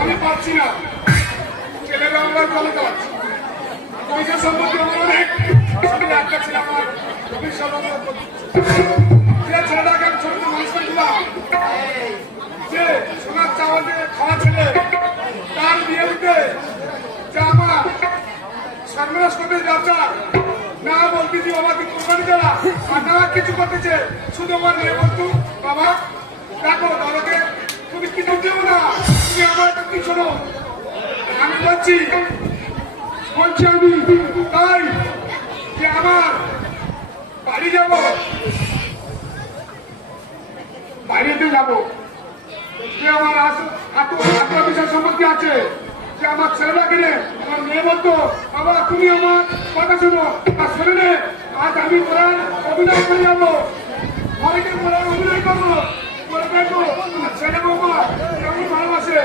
আমি পাচ্ছি না, ছেলেরা আমরা চলে যাচ্ছি, পয়সা সম্পত্তি আমার অনেক, আমি একটা ছিল আমার ভবিষ্যৎ যে ছেলেটাকে আমি ছোট মানুষ করছিলাম, যে সোনার চাওয়া দিয়ে খাওয়া ছেলে, তার বিয়ে দিতে যে আমার সর্বনাশ করতে যাচ্ছা না, বলতেছি বাবা তুই কোরবানি দেওয়া আর না কিছু করতেছে, শুধু আমার মেয়ে বলতু বাবা দেখো দাদাকে তুমি কিছু দেও না, তুমি আমার একটা কি শোনো, আমি বলছি আমি তাই যে আমার বাড়ি যাব, বাড়িতে যাব, যে আমার আত্মবিশ্বাস সম্পত্তি আছে, যে আমার ছেলেরা কিনে আমার মেয়ে বলতো বাবা তুমি আমার কথা শোনো, আর শোনে আজ আমি কোরআন অভিনয় করে যাবো, ঘরেকে কোরআন অভিনয় করবো, করে দেখবো ছেলে বাবা কেমন ভালোবাসে।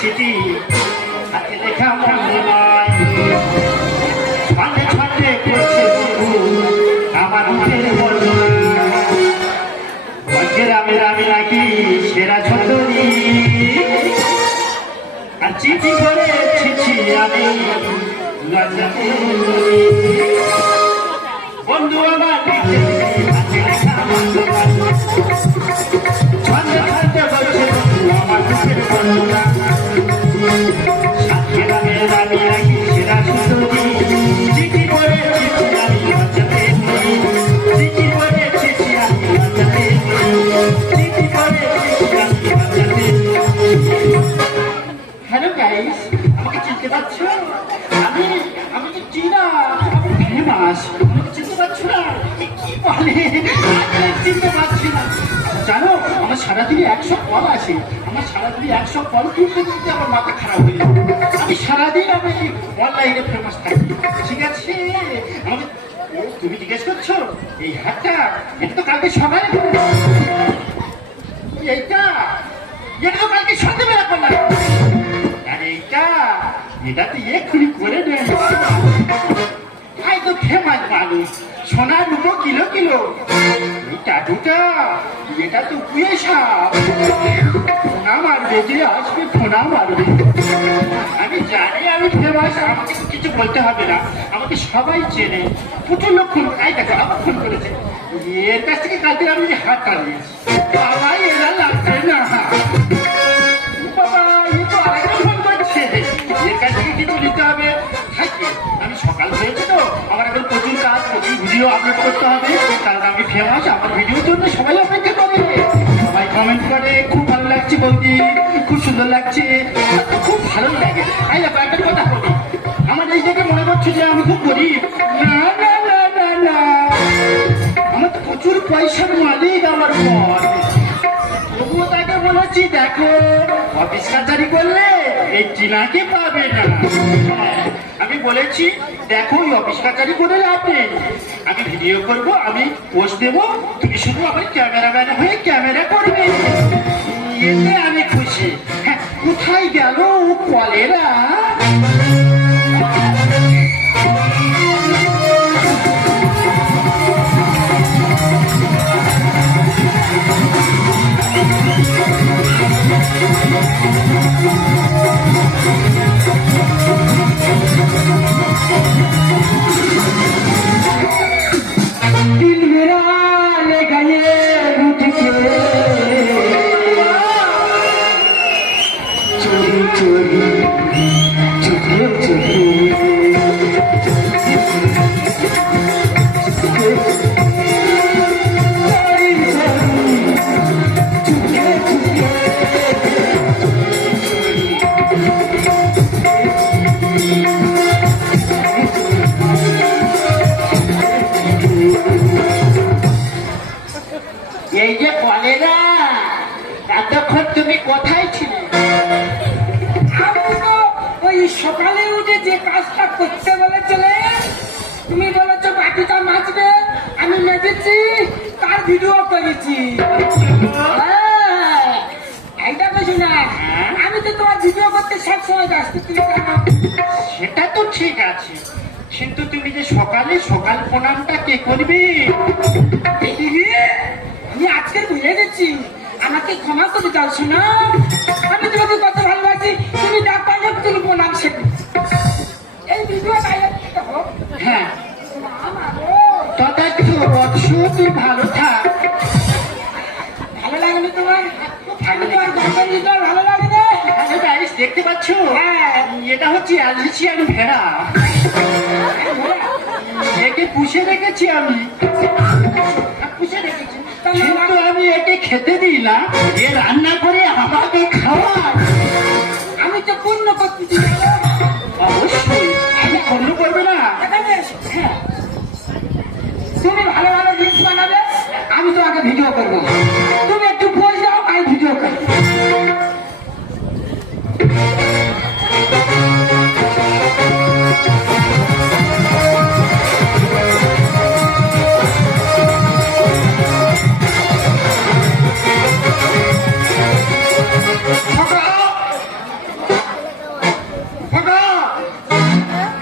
চিঠি হাতে লেখা মনে নয়, ছন্দে ছন্দে করছে আমার মুখের বর্ণনা, গ্রামের আমি নাকি সেরা ছন্দনী, আর চিঠি করে ছিছি আমি লজ্জাতে, বন্ধু আমার হাতে লেখা মনে নয়, ছন্দে ছন্দে করছে আমার মুখের বর্ণনা, গ্রামের আমি নাকি সেরা ছন্দনী, চিঠি করে ছিছি আমি লজ্জাতে, চিঠি করে ছিছি আমি লজ্জাতে, চিঠি করে ছিছি আমি লজ্জাতে। হ্যালো গাইস, আমাকে চিনতে পারছো? আমি তো চিনা, আমি ফেমাস, আমাকে চিনতে পারছো না? কি বলে চিনতে পারছি না? জানো আমার সারাদিনে 100 কল আসে, আমার সারাদিনে 100 কল তুলতে তুলতে আমার মাথা খারাপ হয়ে যায়, আমি সারাদিন আমি অনলাইনে ফেমাস থাকি, ঠিক আছে? আমাকে তুমি জিজ্ঞেস করছো এই হাতটা, এটা তো কালকে সকালে এইটা, এটা তো কালকে সন্ধ্যেবেলা করলাম, আর এইটা এটা তো এক্ষুনি করে নেই, তাই তো ফেমাস মানুষ, সোনা রূপো কিলো কিলো, এই টাটুটা এটা তো কুয়ে সাপ, ফোনা মারবে যে আসবে ফোনা মারবে, আমি জানি আমি ফেমাস, আমাকে কিছু বলতে হবে না, আমাকে সবাই চেনে, প্রচুর লোক ফোন, তাই দেখো আমার ফোন করেছে, এর কাছ থেকে কালকে আমি হাত টানিয়েছি, বাবা এরা লাগছে না, বাবা এই তো আরেকটা ফোন করছে, এর কাছ থেকে কিছু নিতে হবে, আমি সকাল হয়েছে তো আমার এখন প্রচুর কাজ, প্রচুর ভিডিও আপলোড করতে হবে, কারণ আমি ফেমাস, আমার ভিডিওর জন্য সবাই অপেক্ষা করে, সবাই কমেন্ট করে খুব ভালো লাগছে বৌদি, খুব সুন্দর লাগছে, খুব ভালো লাগে। আই একটা কথা বলি, আমার এই জায়গায় মনে করছে যে আমি খুব গরিব, না না না না না, আমার তো প্রচুর পয়সার মালিক আমার পর, তবুও তাকে বলেছি দেখো অফিস কাচারি করলে এই চিনাকে পাবে না, আমি বলেছি দেখো ওই অফিস কাচারি করে লাভ নেই, আমি ভিডিও করব, আমি পোস্ট দেবো, তুমি শুধু আমার ক্যামেরাম্যান হয়ে ক্যামেরা করবে, এতে আমি খুশি। হ্যাঁ কোথায় গেল ও কলেরা, दिल मेरा ले गए रूठ के चोरी चोरी এতক্ষণ তুমি কোথায় ছিলে? আমি তো ওই সকালে উঠে যে কাজটা করতে বলেছিলে, তুমি বলেছো বাটিটা মাজবে, আমি মেজেছি, তার ভিডিও করেছি। হ্যাঁ, এইটা বেশি না, আমি তো তোমার ভিডিও করতে সবসময় ব্যস্ত, তুমি জানো। সেটা তো ঠিক আছে, কিন্তু তুমি যে সকালে সকাল প্রণামটা কে করবে? দিদি, আমি আজকের ভুলে গেছি, আমাকে ক্ষমা করে দাও শোনা। আমি তোমাকে কত ভালোবাসি, তুমি ডাক পারলে তুমি প্রণাম শেখো। এই ভিডিওটা একটু হোক। হ্যাঁ, আমার তথাস্তু বৎস, তুই ভালো থাক। ভালো লাগলো তোমার? আমি তোমার গল্পের ভিতর ভালো লাগে না? আরে গাইস, দেখতে পাচ্ছ? হ্যাঁ। এটা হচ্ছে অ্যালসিয়ান ভেড়া। একে পুষে রেখেছি আমি, পুষে রেখেছি। কিন্তু আমি একে খেতে দিই না, এ রান্না করে আমাকে খাওয়ায়। আমি তো পূর্ণ করতে দিই। অবশ্যই, আমি অন্য করবে না। হ্যাঁ। তুমি ভালো ভালো জিনিস বানাবে, আমি তোমাকে ভিডিও করবো। তুমি একটু পোজ দাও, আমি ভিডিও করবো।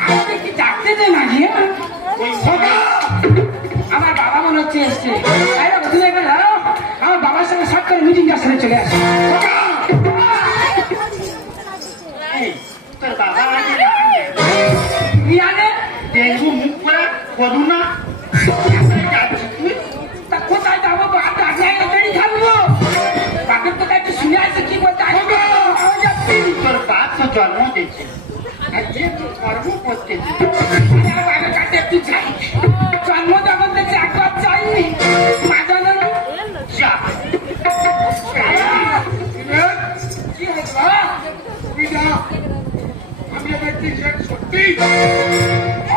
আমাকে কি ডাকতে দে না গিয়ে? আমার বাবা মনে হচ্ছে এসছে। তাই না, তুমি এখানে দাঁড়াও, আমার বাবার সঙ্গে সব করে মিটিংটা সেরে চলে আসে। এই, তোর বাবা আগে বিয়ানে দেখবো মুখ করে করু না। যাচ্ছি তুই? তা কোথায় যাবো? বাপ ডাকলে এখানেই থাকবো। বাপের কথা একটু শুনে আসছে, কি বলতে আসবে? আমি যাচ্ছি। তোর বাপ তো জন্ম দিয়েছে, আর যে তোর কর্ম করতেছে। আমার বাবার কাছে একটু যাই। জন্ম যখন দেখছি একবার চাইনি, মা জানো না? যা। কি হয়েছে বাবা? তুমি যা, আমি দেখছি সে সত্যি।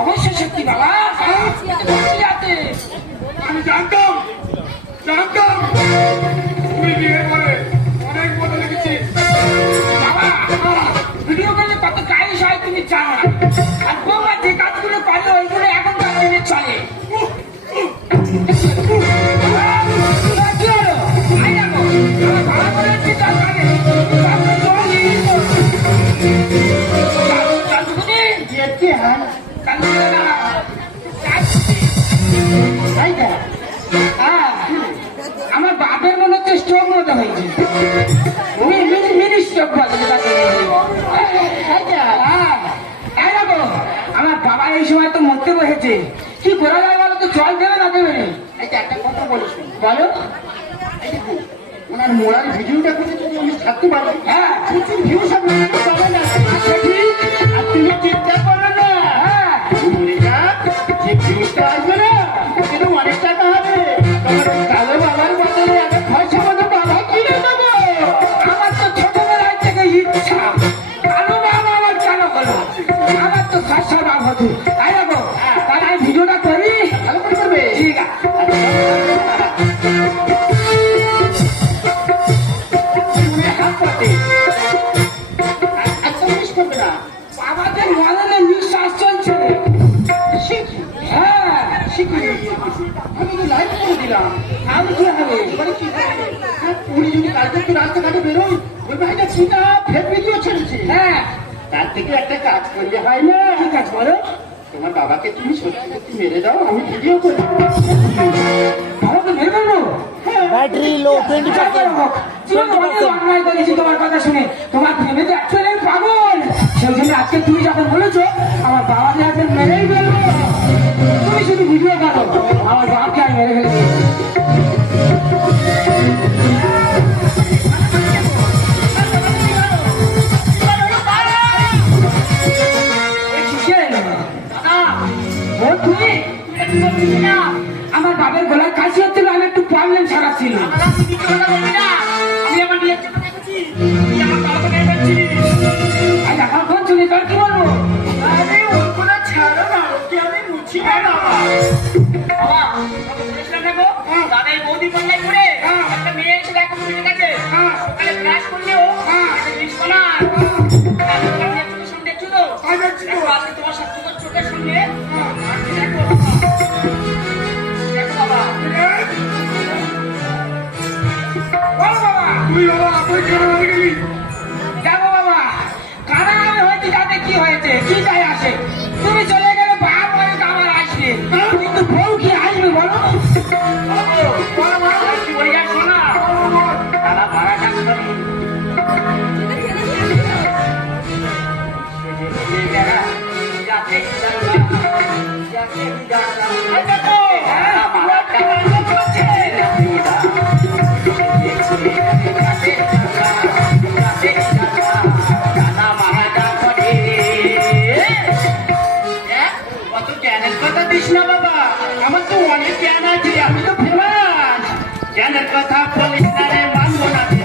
অবশ্যই সত্যি বাবা, সত্যি আছে। আমি জানতাম তুমি বিয়ের পরে অনেক মজা লেগেছিস। বাবা, ভিডিও করলে কত গাইস হয় তুমি জানো না। আর বৌমা যে কাজগুলো করে ওইগুলো এখনকার দিনে চলে। কি হলো? আই দেখো, আমার বাবা বলে হচ্ছে জল খাবে। তারপরে জল নিয়ে নিত। জল বুঝি? যেতে হয়, জল নিয়ে না। তাই তো? হ্যাঁ, আমার বাপের মনে হচ্ছে স্ট্রোক মতো হয়েছে। মিনি স্ট্রোক বলে যেটাকে। হ্যাঁ, এই দেখো, আমার বাবা এই সময় তো মরতে বসেছে। কি করা যায় বলো তো? জল দেবে না দেবে না? এই যে একটা কথা বলিস, বলো। ওনার মোড়ার ভিডিওটা করে যদি আমি থাকতে পারি, হ্যাঁ, প্রচুর ভিউজ হবে না। আচ্ছা ঠিক। আর তুমি চিন্তা করো না, হ্যাঁ, মরে যাক, যে ভিউজটা আসবে না, কিন্তু অনেক টাকা হবে। তোমার কালো বাবার বদলে আমি খরচা মতো বাবা কিনে দেবো। আমার তো ছোটবেলায় থেকে ইচ্ছা, কালো বাবা আমার কেন হলো? আমার তো খরচা বাপ হতো। তাই দেখো, তাহলে আমি ভিডিওটা করি। ভালো করে করবে। ঠিক আছে। মনে হাত পাতে, একদম মিস করবে না। আমাদের মননে নিঃশ্বাস চলছে। শিখি, হ্যাঁ, শিখি। আমি তো লাইভ করে দিলাম। আমি কি হবে? এবারে কি করবে? হ্যাঁ, উনি যদি কালকে একটু রাস্তাঘাটে বেরোয়, ওই ভাইটা চিন্তা ফের ভিডিও ছেড়েছে। হ্যাঁ, তার থেকে একটা কাজ করলে হয় না? ঠিক আছে বলো। তোমার বাবাকে তুমি সত্যি সত্যি মেরে দাও, আমি ভিডিও করি। বাবাকে মেরে ফেলবো? Battery low 20%। জীবনে অনেক অন্যায় করেছি তোমার কথা শুনে। তোমার প্রেমে তো অ্যাকচুয়ালি আমি পাগল। সেই জন্য আজকে তুমি যখন বলেছো আমার বাবাকে আজকে মেরেই ফেলবো, তুমি শুধু ভিডিও করো, আমার বাবাকে আমি মেরে ফেলবো। আমার বাবার গলার কাশি হচ্ছিল, আমি একটু প্রবলেম সারাচ্ছিল। এখন ফোন শুনি তোর কি বলবো? আরে ওগুলো ছাড়ো না, ওকে আমি মুছি না। বাবা, তোমাকে বলেছিলাম না গো, দাদা এই বৌদি বন্যায় করে একটা মেয়ে এসে দেখো ঠিক আছে, সকালে ব্রাশ করলেও হ্যাঁ। একটা জিনিস বানা চোখের সামনে দেখছো তো তাই দেখছি তো। দেখো, আজকে তোমার সাথে তোমার চোখের সামনে হ্যাঁ। দেখো দেখো বাবা বলো বাবা তুই বাবা তুই কেন হয়ে গেলি? দেখো বাবা কারা আমি হয়েছে তাতে কি হয়েছে কি যায় আসে তুমি চলে গেলে বাপ হয়ে তো আমার আসবে কিন্তু বউ কি আসবে বলো বলো বাবা কি বলি আর শোনা দাদা ভাড়া ডাক্তার অত জ্ঞানের কথা দিস না বাবা, আমার তো অনেক জ্ঞান আছে, আমি তো ফেমাস। জ্ঞানের কথা বলিস না রে, মানবো না রে।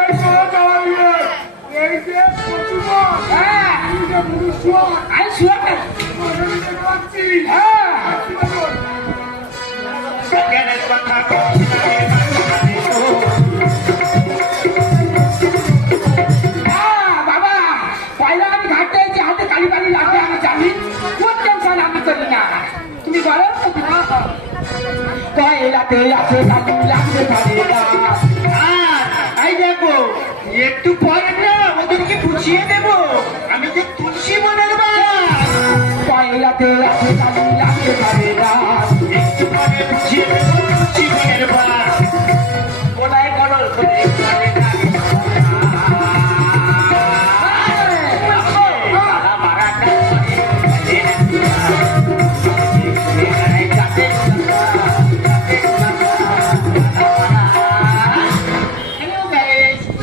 এই বাবা দাঁড়াবি রে। এই যে প্রচুর হ্যাঁ তুই যে মুরুষ আমি শুয়ে হ্যাঁ জ্ঞানের কথা বলিস না রে, মানবো না রে। বাবা পয়লা আমি ঘাটতে যে হাতে কালি কালি লাগবে আমি জানি কোন টেনশন আমি করি না তুমি বলো পয়লাতে আছে কালি লাগতে পারে না এই দেখো, একটু পরে না ওদেরকে বুঝিয়ে দেবো আমি যে তুলসী বনের বাস। পয়লাতে আছে কালি লাগতে পারে না একটু পরে বুঝিয়ে দেবো তুলসী বনের বাস। ওটাই করো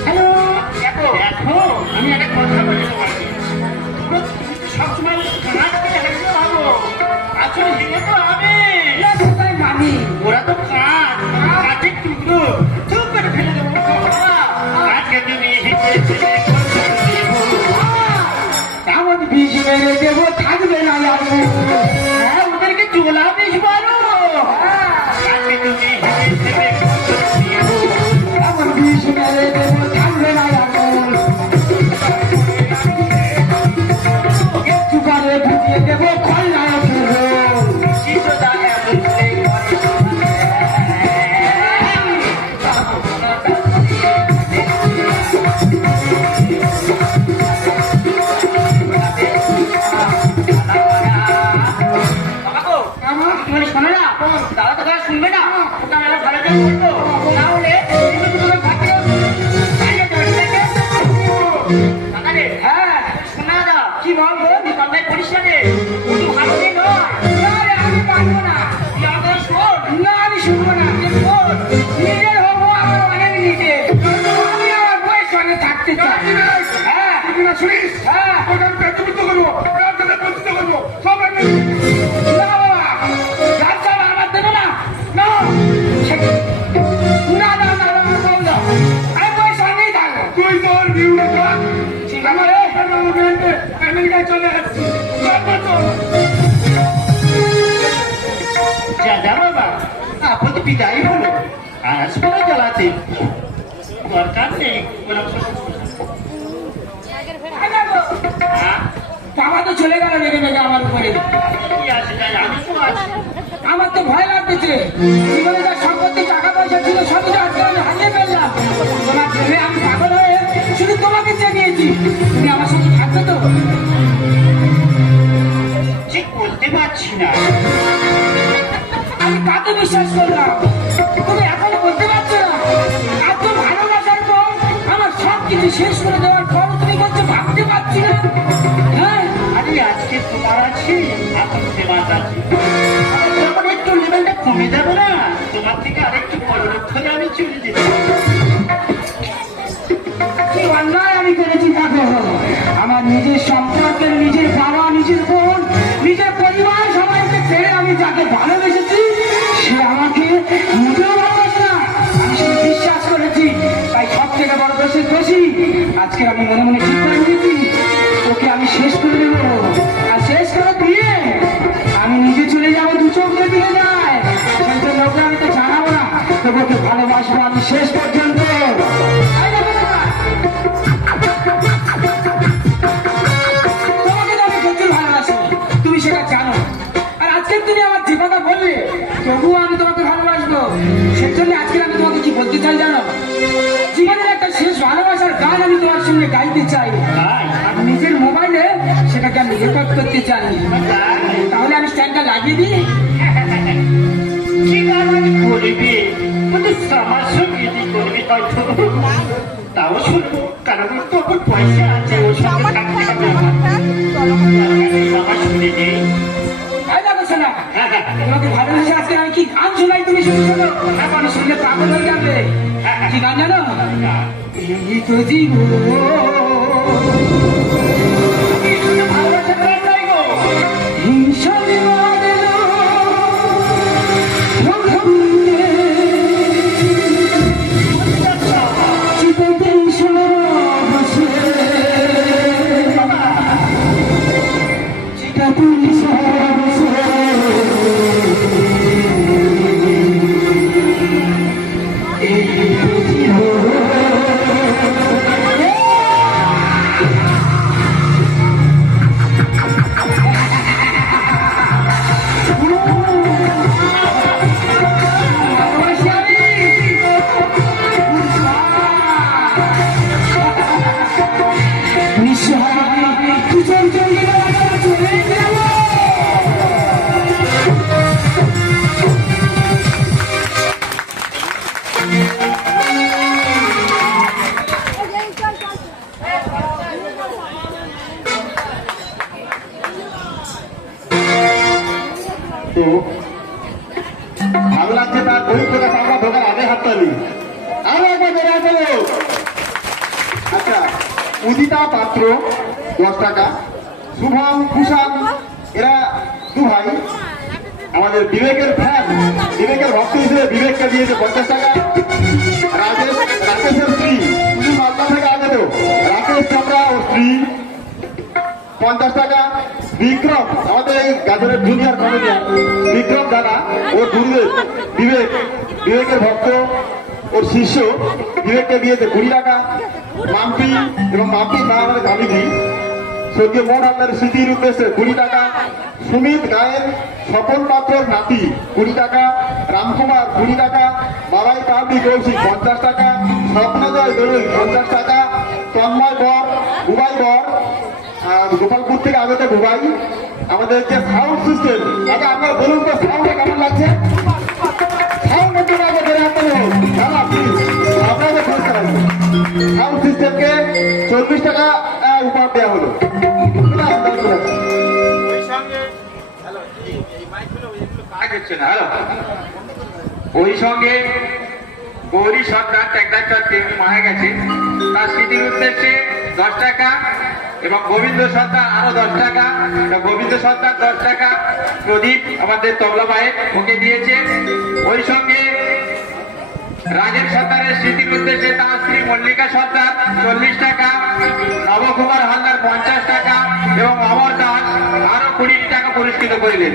হ্যালো, দেখো আমি একটা কথা বলি তোমাকে। তুমি তো সবসময় কাজকে হেসে ভাবো, আসলে হেরে তো আমি। মামি ওরা তো কাজের টুকরো চুপ করে ফেলে দেবো। আজকে তুমি হেসে ফেলে করছো দেবো। এমন বিষ মেরে দেবো থাকবে না লাগবে হ্যাঁ, ওদেরকে চোলা বিষ বলো। আজকে তুমি হেসে ফেলে করছো দেবো। এমন বিষ মেরে দেবো থাকবে না লাগবে একটু করে বুঝিয়ে দেবো খল্লায় ফেলবো শিশুদা এমন করে মানে শোনো না দাদা তো কথা শুনবে না ওটা মেলা ভালো করে বলবো না হলে তুমি ভাবতে হ্যাঁ শোনা দা কি বলবো দোকানদার করিস না রে তুই ভালো নেই নয় আমি পারবো না তুই আমাদের শোন না আমি শুনবো না তুই শোন নিজের হবো আমার অনেক নিজে আমি আমার বয়স সঙ্গে থাকতে চাই হ্যাঁ তুই না শুনিস? হ্যাঁ ওটা আমি ব্যক্তিগত করবো, রাজনীতি বঞ্চিত করবো, সব আমি না বাবা রাস্তা আমার দেবে না না না না না না বন্ধ আমি বয়স সঙ্গেই থাকবো তুই তোর ভিউ কর। ঠিক আমার আছে আমেরিকায় চলে যাচ্ছি। চল। যা বাবা, আপদ বিদায় হলো। আর আসবো না জ্বালাতে, দরকার নেই কোনো। বাবা তো চলে গেল মেরে মেরে আমার উপরে কি আছে তাই, আমি তো আছি। আমার তো ভয় লাগতেছে জীবনে যা সম্পত্তি টাকা পয়সা ছিল সবই তো আজকে আমি হারিয়ে ফেললাম তোমার প্রেমে আমি পাগল হয়ে শুধু তোমাকে চেনিয়েছি তুমি আমার সঙ্গে থাকবে তো ঠিক বলতে পারছি না। আমি কাকে বিশ্বাস করলাম তুমি এখনো বলতে পারছো না এত ভালোবাসার পর আমার সব কিছু শেষ করে দেওয়ার পর তুমি বলছো ভাবতে পারছি না হ্যাঁ আরে আজকে তোমার আছে, এখন দেওয়ার আছে। যখন একটু লেভেলটা কমে যাবে না, তোমার থেকে আরেকটু বড় লক্ষ্য আমি চলে যেতে পারবো। কি অন্যায় আমি করেছি দেখো আমার নিজের সম্পর্কের নিজের বাবা নিজের বোন নিজের পরিবার সবাইকে ছেড়ে আমি যাকে ভালোবেসেছি সে আমাকে মোটেও ভালোবাসে না আমি সে বিশ্বাস করেছি তাই সব থেকে বড় দোষের দোষী আজকে আমি মনে মনে ঠিক করে নিয়েছি ওকে আমি শেষ করে দেবো আর শেষ করে দিয়ে আমি নিজে চলে যাবো দু চোখ দিয়ে যায় সেই জন্য ওকে আমি তো জানাবো না তবু ওকে ভালোবাসবো আমি শেষ পর্যন্ত। তোমাকে তো আমি প্রচুর ভালোবাসি, তুমি সেটা জানো। আর আজকে তুমি আমার যে কথা বললে, তবুও আমি তোমাকে ভালোবাসবো। সেজন্য আজকে আমি তোমাকে কি বলতে চাই জানো? জীবনের একটা শেষ ভালোবাসার গান আমি তোমার সঙ্গে গাইতে চাই। তাই? আর নিজের মোবাইলে সেটাকে আমি রেকর্ড করতে চাই। তাহলে আমি স্ট্যান্ডটা লাগিয়ে দিই। কি গান আমি করবি? কিন্তু আমার সঙ্গে কি করবি হয়তো। তাও শুনবো, কারণ তো এখন পয়সা আছে, ওর সঙ্গে থাকতে হবে আমার। আমার শুনে নেই। তাই দেখো শোনা, তোমাকে ভালোবাসে আজকে আমি কি গান শোনাই, তুমি শুনে শোনো। এখন শুনলে পাগল হয়ে যাবে। কি গান জানো? এই তো জীবন, ভালোবাসার গান নাই গো। হিংসা বিবাদ এলো, ভঙ্গভঙ্গে, চিতাতে সব বসে, চিতাতে সব বসে, এই তো জীবন। তো ভালো লাগছে তার বই করে আমরা ঢোকার আগে হাততালি আরো একবার বেড়ে আসলো। আচ্ছা, উদিতা পাত্র 10 টাকা, শুভম কুষাণ এরা 2 ভাই, আমাদের বিবেকের ফ্যান, বিবেকের ভক্ত হিসেবে বিবেককে দিয়েছে 50 টাকা। রাকেশের স্ত্রী, শুধু মালদা থেকে আগে তো রাকেশ চাপড়া ও স্ত্রী 50 টাকা। বিক্রম, আমাদের এই গাজরের জুনিয়র কমেডিয়ান বিক্রম দাদা, ওর গুরুদেব বিবেকের ভক্ত, ওর শিষ্য বিবেককে দিয়েছে 20 টাকা। মাম্পি এবং মাম্পির নাম আমাদের গান্ধী, স্বর্গীয় মোহন হালদারের স্মৃতির উদ্দেশ্যে 20 টাকা। সুমিত গায়েন স্বপন পাত্রর নাতি 20 টাকা। রামকুমার 20 টাকা। বাবাই পাবলি কৌশিক 50 টাকা। স্বপ্নজয় দরুল 50 টাকা। তন্ময় বর, বুবাই বর, গোপালপুর থেকে আগত বুবাই। আমাদের যে সাউন্ড সিস্টেম, আগে আপনারা বলুন তো সাউন্ডে কেমন লাগছে? সাউন্ড একটু আগে বেড়ে আসতে হবে দাদা, প্লিজ আপনাদের খোঁজ করাবেন। সাউন্ড সিস্টেমকে 40 টাকা উপহার দেওয়া হলো। ওই সঙ্গে গৌরী সরকার ট্যাংরা চট্টে মারা গেছে, তার স্মৃতির উদ্দেশ্যে 10 টাকা এবং গোবিন্দ সরকার আরো 10 টাকা। গোবিন্দ সরকার 10 টাকা প্রদীপ আমাদের তবলা মায়ের ওকে দিয়েছে। ওই সঙ্গে রাজেশ সরকারের স্মৃতির উদ্দেশ্যে তার স্ত্রী মল্লিকা সরকার 40 টাকা, নবকুমার হালদার 50 টাকা এবং অমর দাস আরো 20 টাকা পুরস্কৃত করিলেন।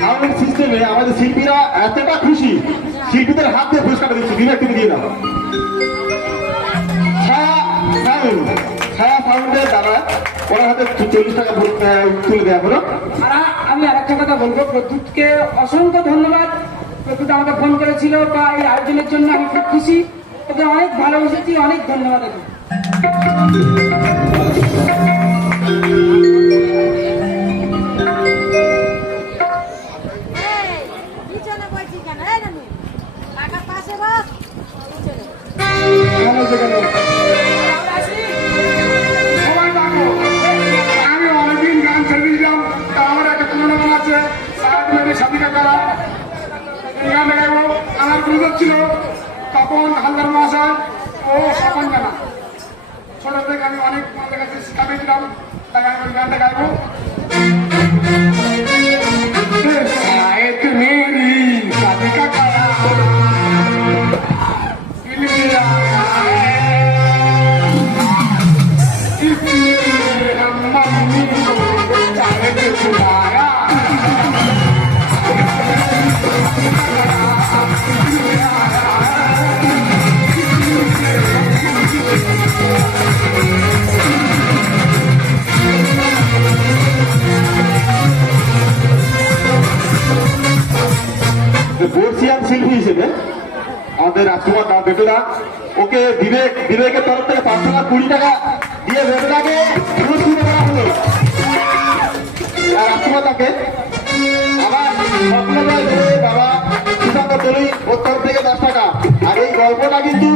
সাউন্ড সিস্টেমে আমাদের শিল্পীরা এতটা খুশি, শিল্পীদের হাত দিয়ে পুরস্কার দিচ্ছি। বিবেক তুমি দিয়ে দাও। ছায়া সাউন্ডের দ্বারা ওরা হাতে 40 টাকা তুলে দেওয়া হলো। আর আমি আরেকটা কথা বলবো, প্রদ্যুৎকে অসংখ্য ধন্যবাদ। প্রদ্যুৎ আমাকে ফোন করেছিল বা এই আয়োজনের জন্য আমি খুব খুশি, ওকে অনেক ভালোবেসেছি, অনেক ধন্যবাদ। সবাই ডাকো। আমি অনেকদিন গান ছেড়ে দিয়েছিলাম, তা আমার একটা পুরোনো গান আছে, সারা দিনের সাথীকা করা, এই গান গাইবো। আমার গুরুদেব ছিল তপন হালদার মহাশয় ও স্বপন জানা। ছোট থেকে আমি অনেক আমাদের কাছে শিক্ষা পেয়েছিলাম, তাই আমি ওই গানটা গাইবো। शायद मेरी शादी का करार दिल में आया है, इसलिए हम मम्मी को शायद बुलाया। শিল্পী হিসেবে আমাদের রাজকুমার দাম বেটুদা, ওকে বিবেকের তরফ থেকে 520 টাকা দিয়ে বেটুদাকে পুরস্কৃত করা হলো। আর রাজকুমার দাকে আবার স্বপ্নদয় ধরে বাবা সুশান্ত দলুই ওর তরফ থেকে 10 টাকা। আর এই গল্পটা কিন্তু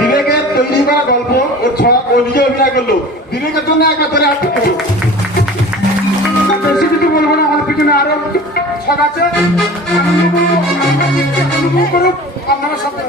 বিবেকের তৈরি করা গল্প, ওর ছক ও নিজে অভিনয় করলো। বিবেকের জন্য একবার ধরে আসতে হবে। বেশি কিছু বলবো না, আমার পিছনে আরো ছক আছে, আনন্দ করুক আপনারা সাথে।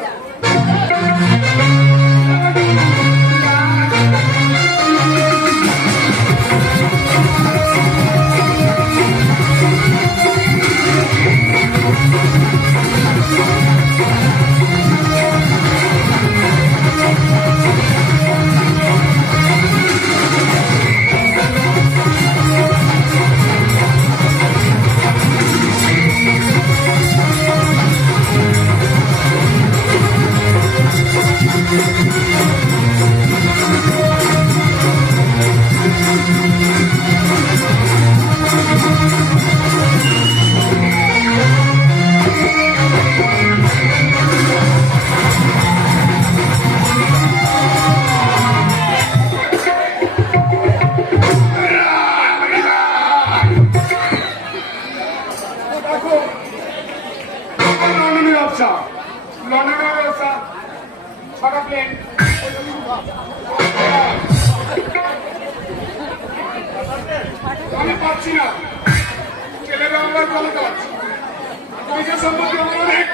লন্ডনের ব্যবসা ছটা প্লেন আমি পাচ্ছি না, ছেলেরা আমরা চালাতে পারছি। পয়সা সম্পত্তি আমার অনেক,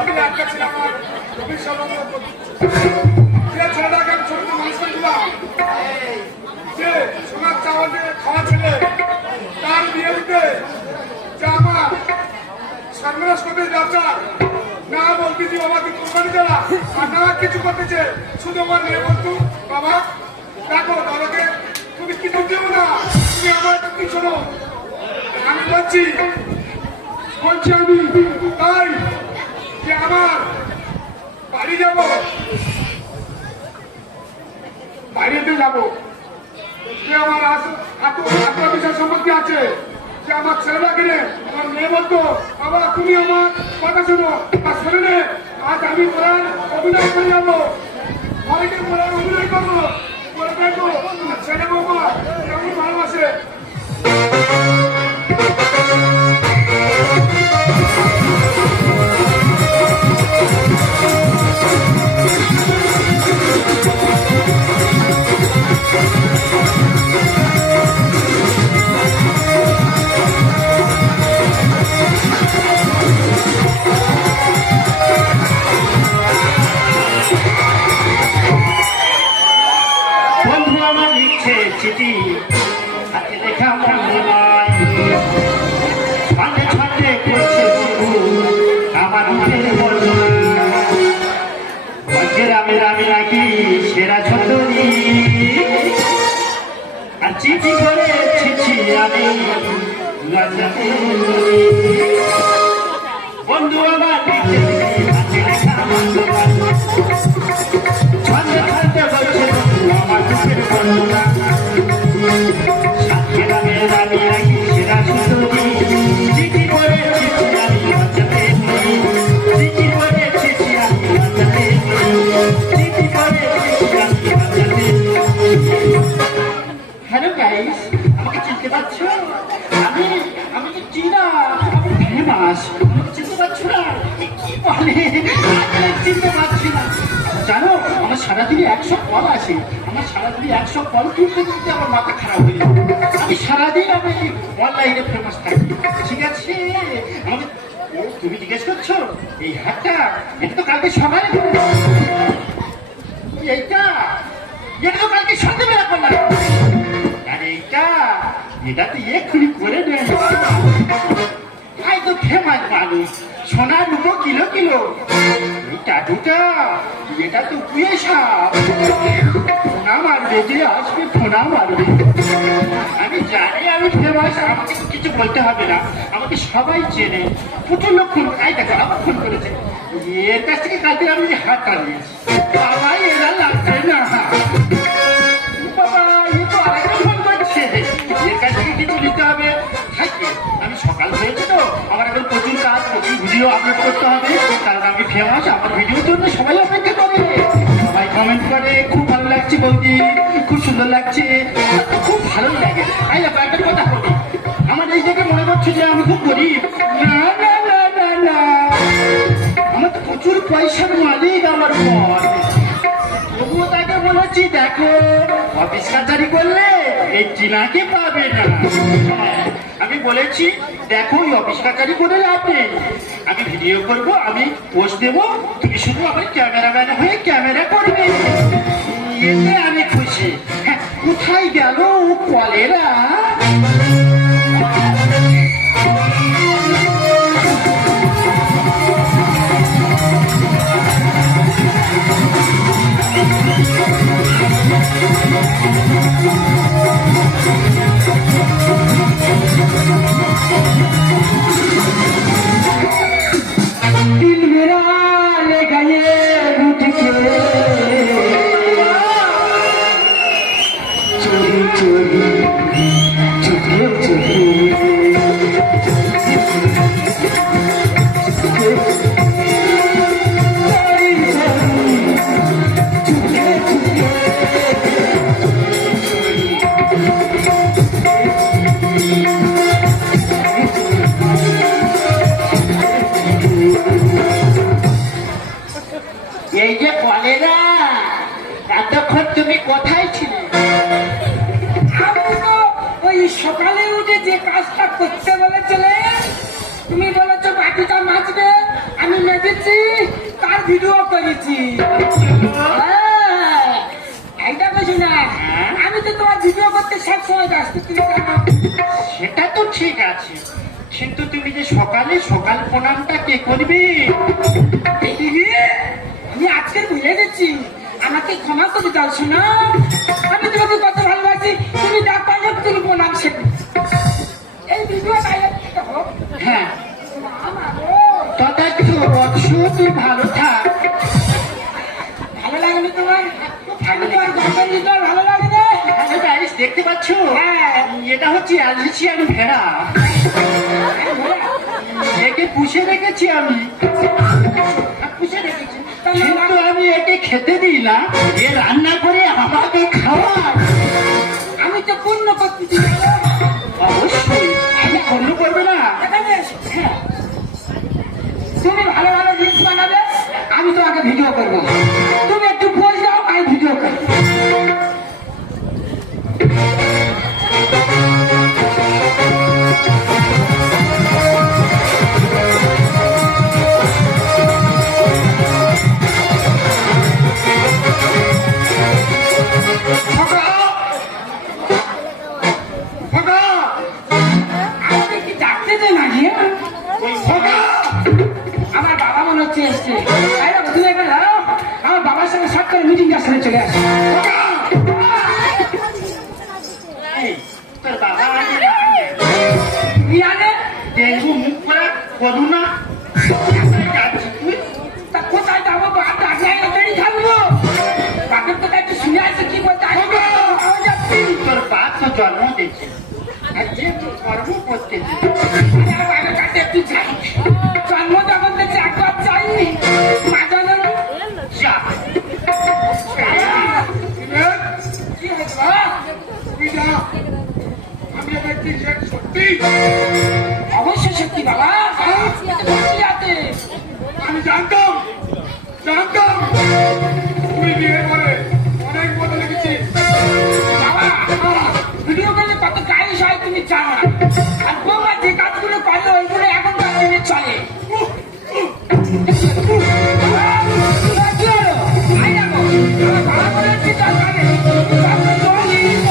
আমি একটা ছিল আমার ভবিষ্যৎ যে ছেলেটাকে আমি ছোট মানুষ করেছিলাম, যে সোনার চাওয়াল দিয়ে খাওয়া ছেলে, তার বিয়ে দিতে যে আমার সর্বনাশ করতে ব্যবসা না বলতেছি বাবাকে কোম্পানি দেওয়া আর না কিছু করতেছে, শুধু আমার মেয়ে বলতু বাবা দেখো দাদাকে তুমি কিছু দেবো না, তুমি আমার একটু কি শোনো, আমি বলছি আমি তাই যে আমার বাড়ি যাব, বাইরেতে যাবো, যে আমার আত্মবিশ্বাস সম্পত্তি আছে, যে আমার ছেলেরা কিনে আমার মেয়ে বলতো বাবা তুমি আমার কথা শোনো, আর শোনে আজ আমি বলার অভিনয় করে যাবো, অনেকে বলার অভিনয় করবো, বলে দেখো ছেলে বৌমা কেমন ভালোবাসে। বন্ধু আমার লিখছে চিঠি, হাতে লেখা মনে নয়, ছন্দে ছন্দে করছে শুধু আমার মনের বর্ণনা। গ্রামের আমি নাকি সেরা ছন্দনী, আর চিঠি করে চিঠি আমি লজ্জাতে। বন্ধু আমার লিখছে চিঠি, হাতে লেখা মনে নয়, ছন্দে ছন্দে করছে আমার দুঃখের বর্ণনা। গ্রামের আমি নাকি সেরা সুন্দরী, চিঠি করে চিঠি আমি লজ্জাতে, চিঠি করে চিঠি আমি লজ্জাতে, চিঠি করে চিঠি আমি লজ্জাতে। হ্যালো গাইস, আমাকে চিনতে পারছো? আমি তো চিনা, আমি ফেমাস, আমাকে চিনতে পারছো না? কি বলে চিনতে পারছি না? জানো আমার সারাদিনে 100 কল আসে, আমার সারাদিনে 100 কল তুলতে তুলতে আমার মাথা খারাপ হয়ে যায়। আমি সারাদিন আমি অনলাইনে ফেমাস থাকি, ঠিক আছে? আমাকে তুমি জিজ্ঞেস করছো এই হাতটা, এটা তো কালকে সকালে এইটা, এটা তো কালকে সন্ধ্যেবেলা করলাম, আর এটা তো এক্ষুনি করে নেয়। তাই তো ফেমাস মানুষ, সোনা দুটো কিলো কিলো, এই টাটুটা এটা তো কুয়ে সাপ, ফোনা মারবে, যে আসবে ফোনা মারবে। আমি জানি আমি ফেমাস, আমাকে কিছু বলতে হবে না, আমাকে সবাই চেনে, প্রচুর লোক ফোন, তাই দেখো আমার ফোন করেছে, এর কাছ থেকে কালকে আমি হাত টানিয়েছি, বাবাই এরা লাগছে না, বাবা এ তো আরেকটা ফোন করছে, এর কাছ থেকে কিছু নিতে হবে। আমি সকাল হয়েছে তো, আমার এখন প্রচুর কাজ, প্রচুর ভিডিও আপলোড করতে হবে, কারণ আমি ফেমাস। আমার ভিডিওর জন্য সবাই অপেক্ষা করে, সবাই কমেন্ট করে খুব ভালো লাগছে বৌদি, খুব সুন্দর লাগছে, খুব ভালো লাগে। তাই না, একটা কথা বলি, আমার এই জায়গায় মনে করছে যে আমি খুব গরিব। না না না না না, আমার তো প্রচুর পয়সার মালিক আমার বর। তবুও তাকে বলেছি, দেখো অফিস কাচারি করলে এই টিনাকে পাবে না। হ্যাঁ, আমি বলেছি দেখো ওই অফিস কাচারি করে লাভ নেই, আমি ভিডিও করব, আমি পোস্ট দেবো, তুমি শুধু আমার ক্যামেরাম্যান হয়ে ক্যামেরা করবে। এতে আমি খুশি। হ্যাঁ, কোথায় গেল ও কলেরা? दिल मेरा ले गए उठ के चोरी चोरी चुपके चुपके चोरी चोरी चुपके चुपके এই যে কলেরা, এতক্ষণ তুমি কোথায় ছিলে? আমি তো ওই সকালে উঠে যে কাজটা করতে বলেছিলে, তুমি বলেছো বাটিটা মাজবে, আমি মেজেছি, তার ভিডিও করেছি। হ্যাঁ, এইটা বেশি না, আমি তো তোমার ভিডিও করতে সবসময় ব্যস্ত, তুমি জানো। সেটা তো ঠিক আছে, কিন্তু তুমি যে সকালে সকাল প্রণামটা কে করবে? দিদি, আমি আজকে ভুলে গেছি, আমাকে ক্ষমা করে দাও শোনা। আমি তোমাকে কত ভালোবাসি, তুমি ডাক পাইলে তুমি প্রণাম শেখো। এই ভিডিও ডাইরেক্ট হোক। হ্যাঁ, আমার তথাস্তু বৎসু, তুই ভালো থাক। ভালো লাগেনি তোমার? আমি তোমার গল্পের ভিতর ভালো লাগে না। আচ্ছা, গাইস, দেখতে পাচ্ছ? হ্যাঁ। এটা হচ্ছে অ্যালসিয়ান ভেড়া, একে পুষে রেখেছি আমি। পুষে রেখেছি, কিন্তু আমি একে খেতে দিই না, এ রান্না করে আমাকে খাওয়ায়। আমি তো পূর্ণ করতেছি। অবশ্যই, আমি অন্য করবে না। এখানে এসো। হ্যাঁ। তুমি ভালো ভালো জিনিস বানাবে, আমি তোমাকে ভিডিও করবো। তুমি একটু পোজ দাও, আমি ভিডিও করবো। আমাকে কি ডাকতে দে না রে? আমার বাবা মনে হচ্ছে এসছে। এই দেখো, তুমি এখানে দাঁড়াও, আমার বাবার সঙ্গে সাত করে মিটিংটা সেরে চলে আসো। এই, তোর বাবা আগে কি আনে? ডেঙ্গু মুখ করে করু না। কোথায় যাচ্ছিস তুই? তা কোথায় যাবো? বাপ ডাকলে বেড়ি থাকবো। বাপের কথা একটু শুনে আসে কি বলতে আসবে। আমি যাচ্ছি। তোর বাপ তো জন্ম দিয়েছে, আর যে তুই কর্ম করতেছিস। আমার বাবার কাছে একটু যাই। জন্ম যখন দেখছি একবার চাই, মা জানো না। যা। কি হয়েছে বাবা? তুমি যা, আমি দেখছি সে সত্যি। অবশ্যই সত্যি বাবা, কি আছে? আমি জানতাম তুমি বিয়ের পরে অনেক মজা লেগেছি। বাবা, ভিডিও করলে কত গাইস হয় তুমি জানো না। আর বৌমা যে কাজগুলো করে ওইগুলো এখনকার দিনে চলে। কি হলো? আই দেখো, আমার বাবা বলেছে তার মানে তারপরে জল দিয়ে দিল।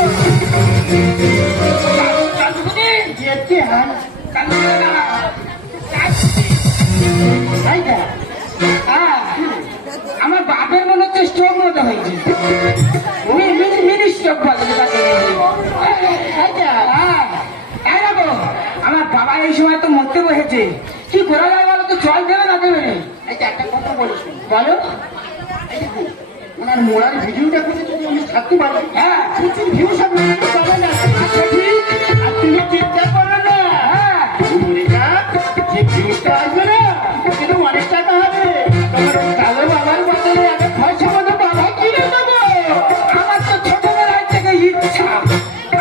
চল বুঝি? যেতে হয়। কালকে দাঁড়া। যাচ্ছি। তাই না? হ্যাঁ, আমার বাপের মনে হচ্ছে স্ট্রোক মতো হয়েছে। মিনি স্ট্রোক বলে যেটাকে। হ্যাঁ, এই দেখো, আমার বাবা এই সময় তো মরতে বসেছে। কি করা যায় বলো তো? জল দেবে না দেবে না? এই যে একটা কথা বলিস, বলো। এই দেখো, ওনার মোড়ার ভিডিওটা করে যদি আমি থাকতে পারি, হ্যাঁ, প্রচুর ভিউ সামনে পাবে না। আচ্ছা ঠিক, আর তুমি চিন্তা করো না। হ্যাঁ, মরে যাক, যে ভিউটা আসবে না, অনেক টাকা হবে। তোমার ওই কালো বাবার বদলে একটা পয়সা মতো বাবা কিনে দেবো। আমার তো ছোটবেলায় থেকে ইচ্ছা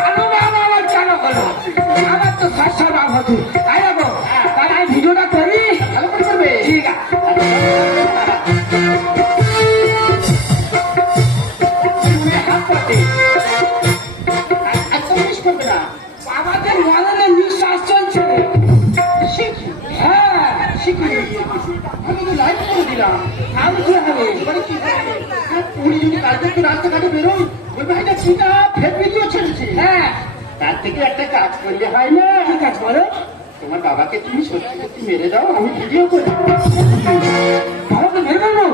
কালো বাবা আমার কেন হলো আমার তো ফর্সা বাবা হতো তাই যাবো তাহলে আমি ভিডিওটা করি ভালো করে করবে। ঠিক আছে তুমি হাত পাতে। একদম মিস করবে না। আমাদের মনে নিঃশ্বাস চলছে শিখি হ্যাঁ শিখি। আমি তো লাইভ করে দিলাম। আমি কি হবে এবারে কি করবে? হ্যাঁ, উনি যদি কালকে একটু রাস্তাঘাটে বেরোয় ওই ভাইটা চিন্তা ফের ভিডিও ছেড়েছে। হ্যাঁ তার থেকে একটা কাজ করলে হয় না? ঠিক আছে বলো তোমার বাবাকে তুমি সত্যি সত্যি মেরে দাও, আমি ভিডিও করি। বাবাকে মেরে ফেলবো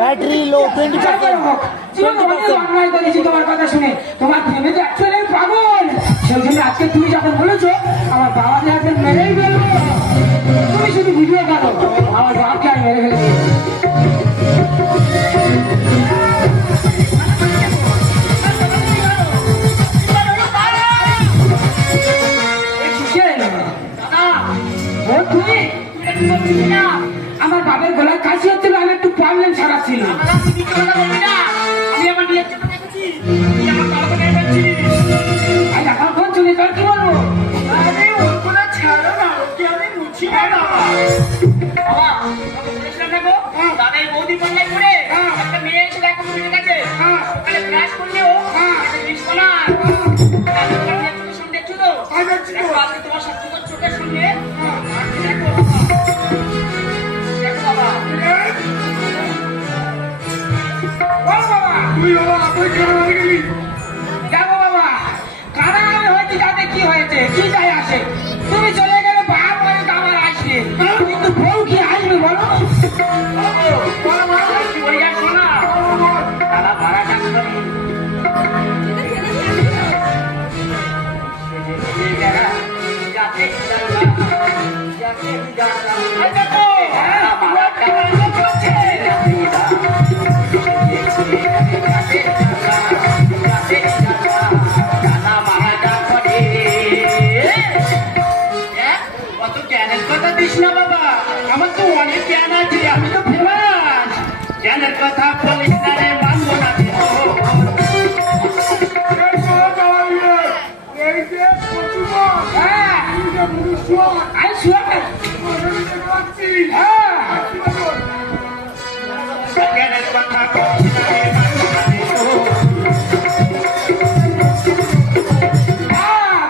बैटरी लो যাই করে হোক, জীবনে অনেক অন্যায় করেছি তোমার কথা শুনে তোমার প্রেমে তো অ্যাকচুয়ালি আমি পাগল সেই জন্য আজকে তুমি যখন বলেছো আমার বাবাকে একদিন মেরেই ফেলবো তুমি শুধু ভিডিও করো আমার বাবাকে আমি মেরে ফেলবো আমার বাবার গলায় কাশি হচ্ছিল আমি একটু প্রবলেম ছাড়াচ্ছিল আজ আমার ফোন চলে তোর কি বলবো তোমার সাথে চোখের সঙ্গে তুই বাবা তুই কেন বাড়ি গেলি? দেখো বাবা কারা আমি হয়েছি তাতে কি হয়েছে কি যাই আসে তুমি চলে গেলে বাপ অনেক আমার আসবে কিন্তু বউ কি আসবে বলো তারা ভাড়া টাকা কত জ্ঞানের কথা দিস না বাবা, আমার তো অনেক জ্ঞান আছে, আমি তো ফেমাস। জ্ঞানের কথা বলিস না রে, মানবো না রে। এই বাবা চালাবি রে। এই যে প্রচুর হ্যাঁ এই যে মনুষ্য আমি শুয়ে গেছি। হ্যাঁ জ্ঞানের কথা বলিস না রে, মানবো না রে।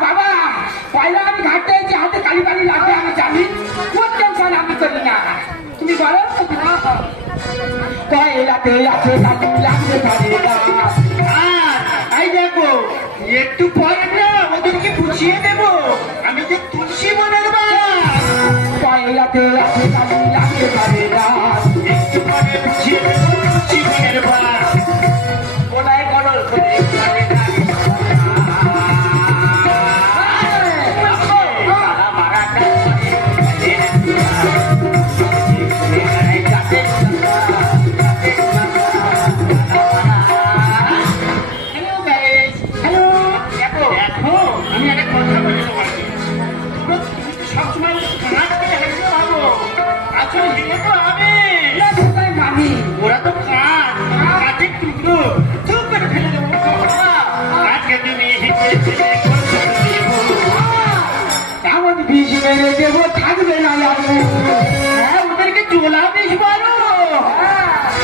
বাবা পয়লা আমি ঘাটতে এসেছি হাতে কালি কালি লাগবে আমি জানি কোন টেনশন আমি করি না তুমি বলো পয়লাতে আছে কালি লাগতে পারে না এই দেখো একটু পরে না ওদেরকে বুঝিয়ে দেবো আমি যে তুলসী বনের বাস। পয়লাতে আছে কালি লাগতে পারে না একটু পরে বুঝিয়ে দেবো তুলসী বনের বাস। কোলায় গরল করে ঘরে গাড়ি তারা মারাটা করে হ্যালো গাইস, হ্যালো। দেখো দেখো আমি একটা কথা বলি তোমাকে, তুমি তো সবসময় কাজ করে হেসে ভাবো, আসলে হেলে তো আমি। মানি ওরা তো কাজ কাজের টুকরো চুপ করে ফেলে দেবো। আজকে তুমি হেসে ফেলে করছো দেবো। এমন বিষ মেরে দেবো থাকবে না লাগবে হ্যাঁ ওদেরকে চোলা বেশ বলো।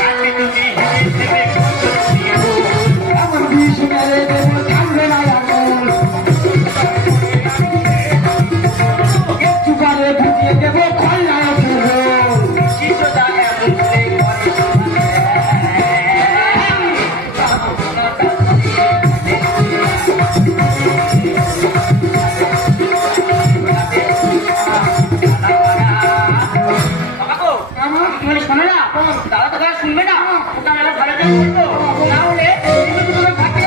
আজকে তুমি হেসে ফেলে করছো দেবো। এমন বিষ মেরে দেবো থাকবে না লাগবে একটু পরে বুঝিয়ে দেবো খল্লায় ফেলবো কিছু দাগে বুঝলে করে শোনো না তারা তো তারা শুনবে না ওটা আমরা ঘরে যাবো না হলে তোমার ভাগ্য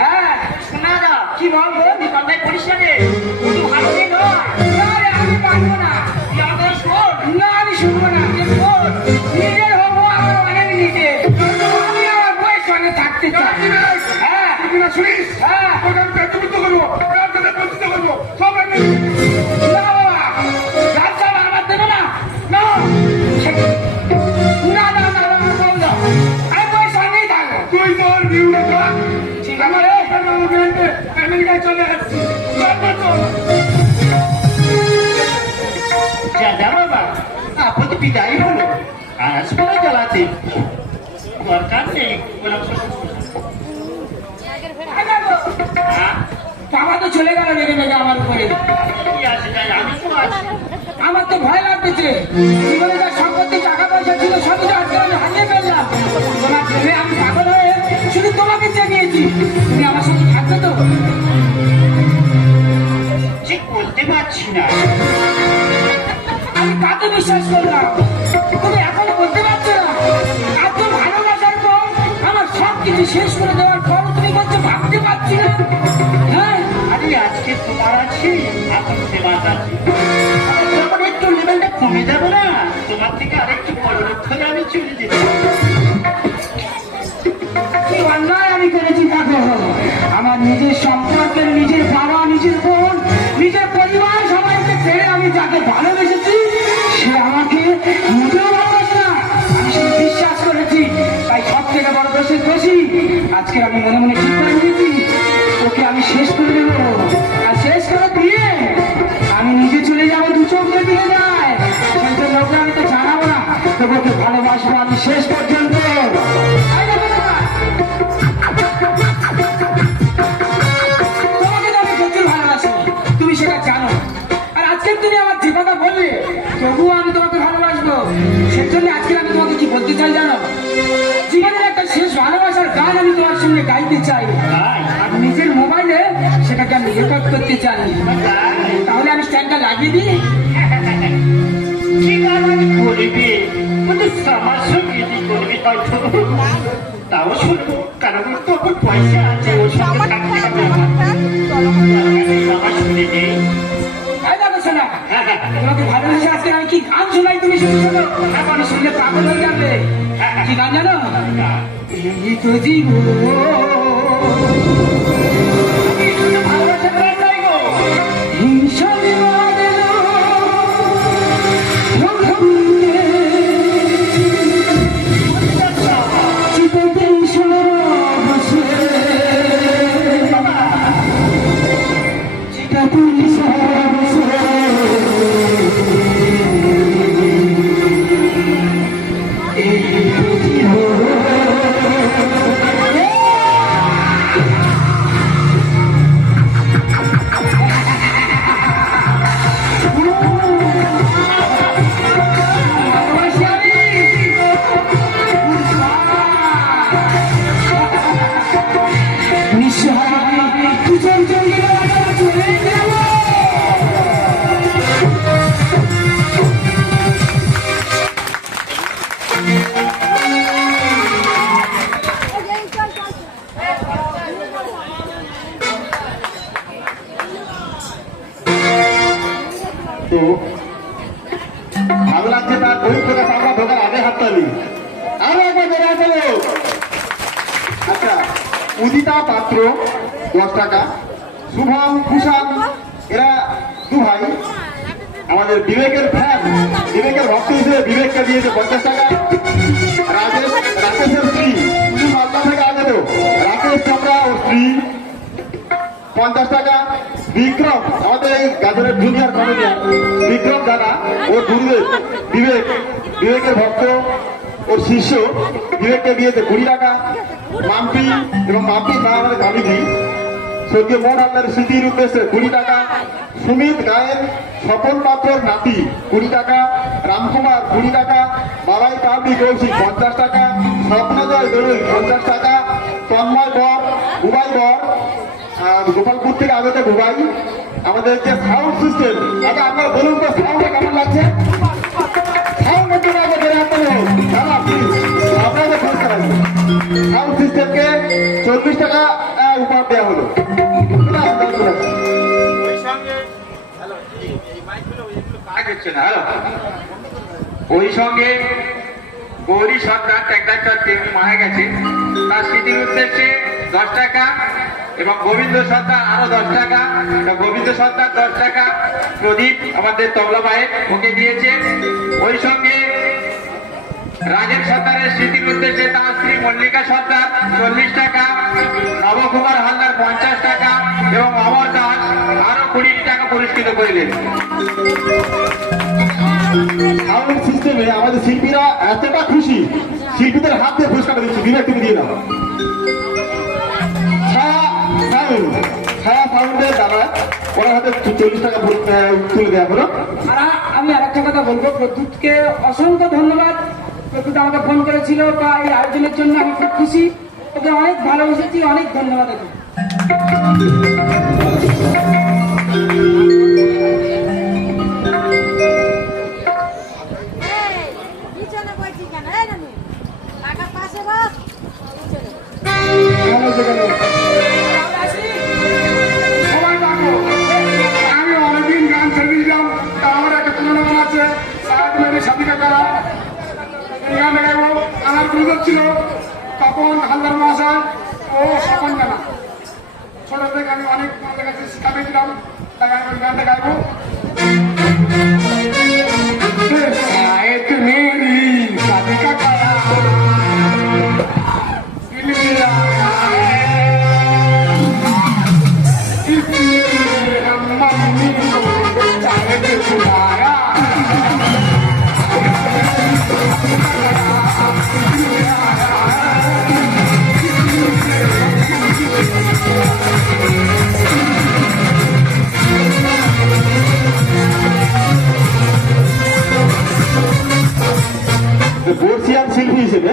হ্যাঁ শোনা দা কি বলবো বিপদায় করিস না রে শুধু ভাবতে নয় না রে, আমি পারবো না তুই আমাদের শোন না আমি শুনবো না শোন নিজের হবো আমার অনেক নিজের আমি আমার বয়স সঙ্গে থাকতে চাই হ্যাঁ তুই না শুনিস হ্যাঁ তোকে আমি পেট্রোল করবো রাস্তাতে পরিচিত করবো সব আমি না বাবা আছে দরকার নেই গোলাপ বাবা তো চলে গেল রেগে রেগে আমার উপরে। কি আছে তাই আমি তো আছি আমার তো ভয় লাগতেছে, জীবনে যা সম্পত্তি টাকা পয়সা ছিল সবই তো আজকে আমি হারিয়ে ফেললাম। তোমার ভেবে আমি পাগল হয়ে শুধু তোমাকে জানিয়েছি, তুমি আমার সাথে থাকবে তো? ঠিক বলতে পারছি না আমি কাকে বিশ্বাস করলাম, তুমি এখনো বলতে পারছো না? এত ভালোবাসার পর আমার সব কিছু শেষ করে দেওয়ার পর তুমি বলছো ভাবতে পারছি না। হ্যাঁ, আরে আজকে তোমার আছে এখন সেবার আছে যখন একটু লেভেলটা কমে যাবে না তোমার থেকে আরেকটু বড় লক্ষ্যে আমি চলে যেতে কি অন্যায় আমি করেছি দেখো। আমার নিজের সম্পর্কের, নিজের বাবা, নিজের বোন, নিজের পরিবার সবাইকে ছেড়ে আমি যাকে ভালোবেসেছি সে আমাকে মোটেও ভালোবাসে না। আমি শুধু বিশ্বাস করেছি, তাই সব থেকে বড় দোষের দোষী আজকে আমি মনে মনে ঠিক করে নিয়েছি ওকে আমি শেষ করে দেবো। আর শেষ করে দিয়ে আমি নিজে চলে যাবো, দু চোখ দিয়ে যায় সেই জন্য ওকে আমি তো জানাবো না, তবু ওকে ভালোবাসবো আমি শেষ পর্যন্ত। তাই না বাবা? তোমাকে তো আমি প্রচুর ভালোবাসি, তুমি সেটা জানো। আর আজকে তুমি আমার যে কথা বললে তবুও আমি তোমাকে ভালোবাসবো। সেই জন্য আজকে আমি তোমাকে কি বলতে চাই জানো? জীবনের একটা শেষ ভালোবাসার গান আমি তোমার সঙ্গে গাইতে চাই, আর নিজের মোবাইলে সেটাকে আমি রেকর্ড করতে চাই। তাহলে আমি স্ট্যান্ডটা লাগিয়ে দিই। ঠিক আছে করবি কিন্তু আমার সঙ্গে এটি করবি হয়তো তাও শুনবো কারণ তোর পয়সা আছে ওর সঙ্গে থাকতে হবে আমার শুনে নেই তাই দেখো শোনা, তোমাকে ভালোবেসে আজকে আমি কি গান শোনাই তুমি শুনে শোনো, এখন শুনলে পাগল হয়ে যাবে। কি গান জানো? এই তো জীবন ভালোবাসা করার নাই গো হিংসা বিবাদের ভোগবুকে চিতাতে সবসে চিতাতে সবসে এই তো জীবন। তো ভালো লাগছে তার গরিব প্রকাশ আমরা ঢোকার আগে হাততালি আরো একবার বেড়া চলো। আচ্ছা, উদিতা পাত্র 10 টাকা, শুভম কুশাল এরা দু ভাই আমাদের বিবেকের ফ্যান, বিবেকের ভক্ত হিসেবে বিবেককে দিয়েছে 50 টাকা। রাকেশের স্ত্রী শুধু মালদা থেকে আগত রাকেশ চন্দ্রা ও স্ত্রী 50 টাকা। বিক্রম আমাদের এই গাজরের জুনিয়র কমেডিয়ান বিক্রম জানা ওর গুরুদেব বিবেকের ভক্ত ওর শিষ্য বিবেককে দিয়েছে 20 টাকা। মাম্পি এবং মাম্পি না আমাদের গান্ধীজি স্বর্গীয় মোহন হালদারের স্মৃতির উদ্দেশ্যে 20 টাকা। সুমিত গায়ের স্বপন পাত্রর নাতি 20 টাকা। রামকুমার 20 টাকা। বাবাই পাবলি কৌশিক 50 টাকা। স্বপ্নজয় দরুই 50 টাকা। তন্ময় বর বুবাই বর গোপালপুর থেকে আগত বুবাই। আমাদের যে সাউন্ড সিস্টেম, আচ্ছা আপনারা বলুন তো সাউন্ডটা কেমন লাগছে? সাউন্ড একটু আগে বেড়ে আসতে দাদা প্লিজ আপনাদের খোঁজ করান। সাউন্ড সিস্টেমকে 40 টাকা উপহার দেওয়া হলো। ওই সঙ্গে ওই সঙ্গে গৌরী সর্দার ট্যাংরা তেমনি মারা গেছে তার স্মৃতির উদ্দেশ্যে 10 টাকা এবং গোবিন্দ সর্দার আরো 10 টাকা। গোবিন্দ সর্দার 10 টাকা প্রদীপ আমাদের তবলা ভাইয়ের ওকে দিয়েছে। ওই সঙ্গে রাজেশ সর্দারের স্মৃতির উদ্দেশ্যে তার স্ত্রী মল্লিকা সর্দার 40 টাকা। নবকুমার হালদার 50 টাকা এবং অমর দাস আরো 20 টাকা পুরস্কৃত করিলেন। সাউন্ড সিস্টেমে আমাদের শিল্পীরা এতটা খুশি, শিল্পীদের হাত দিয়ে পুরস্কারটা দিচ্ছি। বিবেক তুমি দিয়ে দাও। ছায়া সাউন্ডের দ্বারা ওনার হাতে 40 টাকা তুলে দেওয়া হলো। আর আমি আর একটা কথা বলবো, প্রদ্যুৎকে অসংখ্য ধন্যবাদ। প্রদ্যুৎ আমাকে ফোন করেছিল বা এই আয়োজনের জন্য আমি খুব খুশি, ওকে অনেক ভালোবেসেছি, অনেক ধন্যবাদ ওকে। পিছনে বলছি কেন এই জানি টাকার পাশে বস পিছনে সবাই ডাকো। আমি অনেকদিন গান ছেড়ে দিলাম, তা আমার একটা পুরোনো গান আছে, সাত মেরে সাথীকা করা, এই গানটা গাইবো। আমার গুরুদেব ছিল তপন হালদার মহাশয়, ও স্বপন জানা। ছোট থেকে আমি অনেক আমাদের কাছে শিক্ষা পেয়েছিলাম, তাই আমি ওই গানটা গাইবো। शायद मेरी शादी का करा दिल में आया है, इसलिए हम मम्मी को शायद बुलाया। বর্ষিয়ান শিল্পী হিসেবে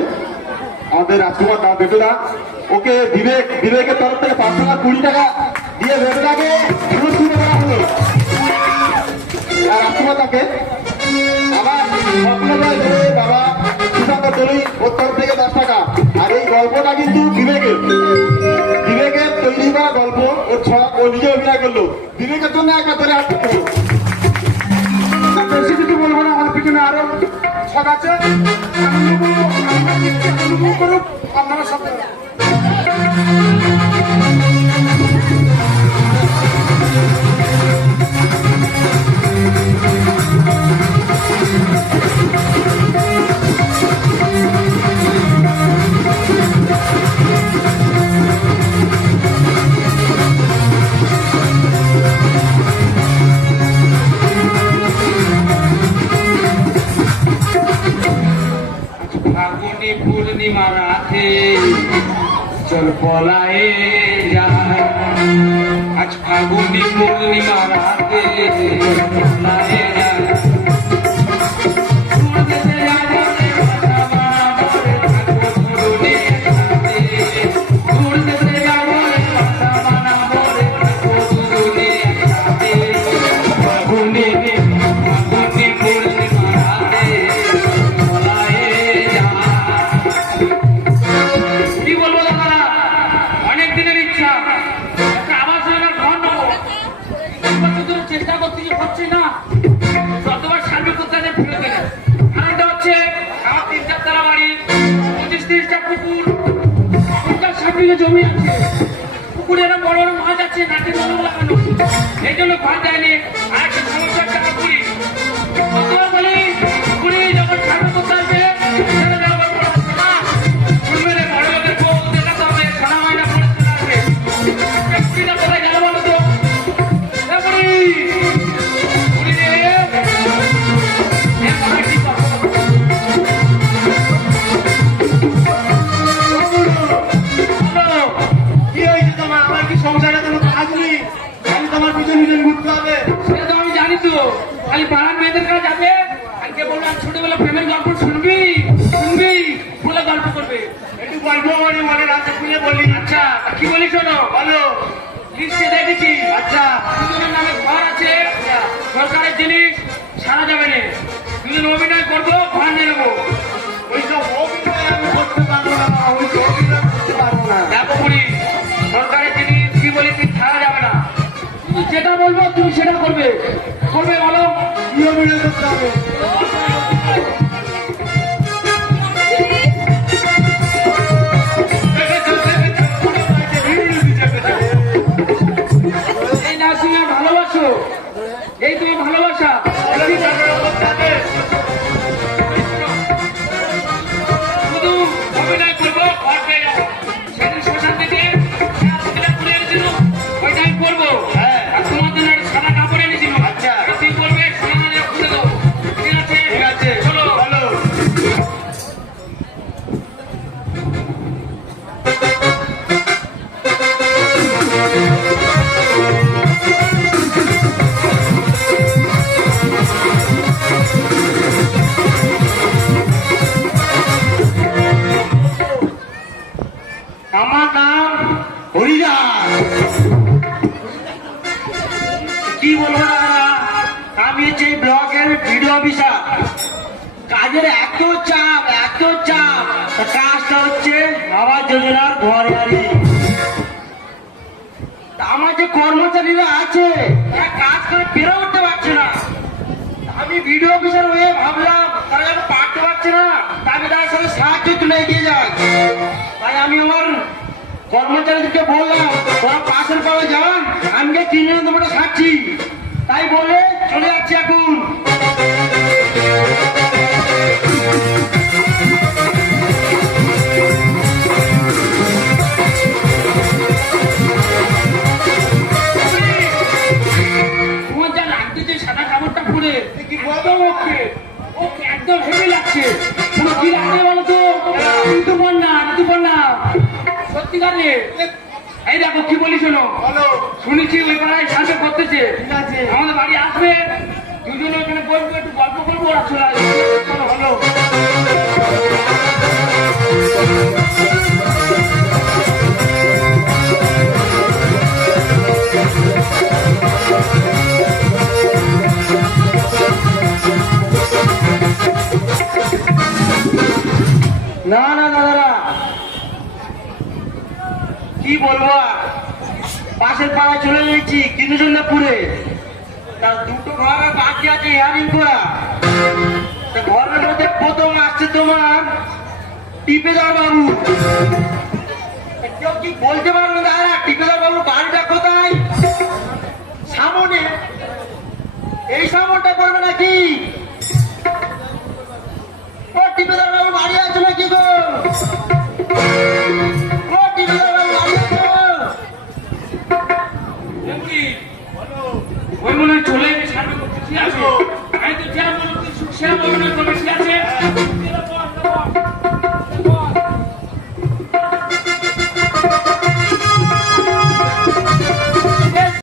আমাদের রাজকুমার দা বেটুদা, ওকে বিবেকের তরফ থেকে 520 টাকা দিয়ে বেটুদাকে পুরস্কৃত করা হলো। আর রাজকুমার দাকে আমার স্বপ্নদয় ধরে বাবা সুশান্ত দলুই ওর তরফ থেকে 10 টাকা। আর এই গল্পটা কিন্তু বিবেকের তৈরি করা গল্প, ওর ছক ও নিজে অভিনয় করলো। বিবেকের জন্য একবার ধরে হাত করলো। বেশি কিছু বলবো না, আমার পিছনে আরো ছক আছে, আনন্দ করুক আপনারা সব। ফাগুনি পূর্ণিমা রাতে চল পলায়ে যায়, আজ ফাগুনি পূর্ণিমা রাতে পলায়ে যায়। চেষ্টা করতেছি, হচ্ছে না। যতবার সার্ভে করতে আছে ফেরত দেয়। কারণটা হচ্ছে আমার 3-4 তলা বাড়ি, 25-30টা পুকুর, 50 সার্ভে জমি আছে। পুকুরে একটা বড় বড় মাছ আছে, নাকি নলক লাগানো, এই জন্য ঘর দেয়নি। আর একটা সমস্যা টাকা পুরি কতবার বলি, পুরি যখন সার্ভে করতে আসবে সেটা ব্যবহার করা হচ্ছে না। শুনবে রে, বড় লোকের বউ দেখাতে হবে, সোনা ময়না পরে চলে আসবে। পুরিটা কোথায় গেল বলো তো? কি হয়েছে তোমার? আমার কি সংসারে কোনো কাজ নেই? খালি তোমার পিছনে ঘুরতে হবে। সেটা তো আমি জানি তো, খালি পাড়ার মেয়েদের কাছে যাবে, আজকে বললাম ছোটবেলা প্রেমের গল্প শুনবি বলে গল্প করবে। একটু গল্প করে মনে রাখতে খুলে বলি। আচ্ছা কি বলি শোনো, বলো। লিস্টে দেখেছি। আচ্ছা, দুজনের নামে ঘর আছে, সরকারের জিনিস সারা যাবে না। দুজন অভিনয় করবো, ঘর নিয়ে নেবো। ওইসব অভিনয় আমি করতে পারবো না, ওইসব অভিনয় করতে পারবো না। দেখো পুরি, সরকারের জিনিস কি বলি তুই ছাড়া যাবে না। তুমি যেটা বলবো তুমি সেটা করবে বলো। কি অভিনয় করতে হবে? এই নার্সিং এর ভালোবাসো, এই তোমার ভালোবাসা। শুধু অভিনয় করবো, ঘর পেয়ে যাবো। সেদিন শ্মশান থেকে করে এনেছিল, ওইটা আমি করবো। আর তোমার জন্য একটা সাদা কাপড় এনেছিল, আচ্ছা। তুই করবে, সোনা খুলে দেবো। ঠিক আছে? যে কর্মচারীরা আছে তারা কাজ করে বেরো উঠতে পারছে না। আমি ভিডিও অফিসার হয়ে ভাবলাম তারা যেন পারতে পারছে না, তাই আমি তাদের সাথে সাহায্য তুলে এগিয়ে যাই। তাই আমি আমার কর্মচারীদেরকে বললাম তোরা পাশের পাড়ে যান, আমি গিয়ে 3 জনের তোমাকে সারছি। তাই বলে চলে যাচ্ছি এখন। তোমার যা লাগতেছে সাদা কাপড়টা পরে কি বলতো ওকে ওকে একদম হেভি লাগছে। পুরো কি লাগছে বলো তো? ঋতুপর্ণা সত্যিকারে। এই দেখো কি বলি শোনো, শুনেছি ওই পাড়ায় সাথে করতেছে, আমাদের বাড়ি আসবে, দুজনে ওখানে বসবো, একটু গল্প করবো, ওরা চলে আসবে। চলো হলো। না না দাদারা, কি বলবো আর, পাশের পাড়ায় চলে যাচ্ছি কিনুচন্দ্রপুরে। তার 2টো ঘর বাকি আছে হেয়ারিং করা। তা ঘরের মধ্যে প্রথম আসছে তোমার টিপেদার বাবু। কেউ কি বলতে পারবে দাদা টিপেদার বাবুর বাড়িটা কোথায়? সামনে। এই সামনটা করবে নাকি? ও টিপেদার বাবু বাড়ি আছে নাকি গো? ও টিপেদার বাবু বাড়ি আছে? ওই মনে হয় চলে সামনে করতে আছে। আমি তো যা বলছি সে মনে করে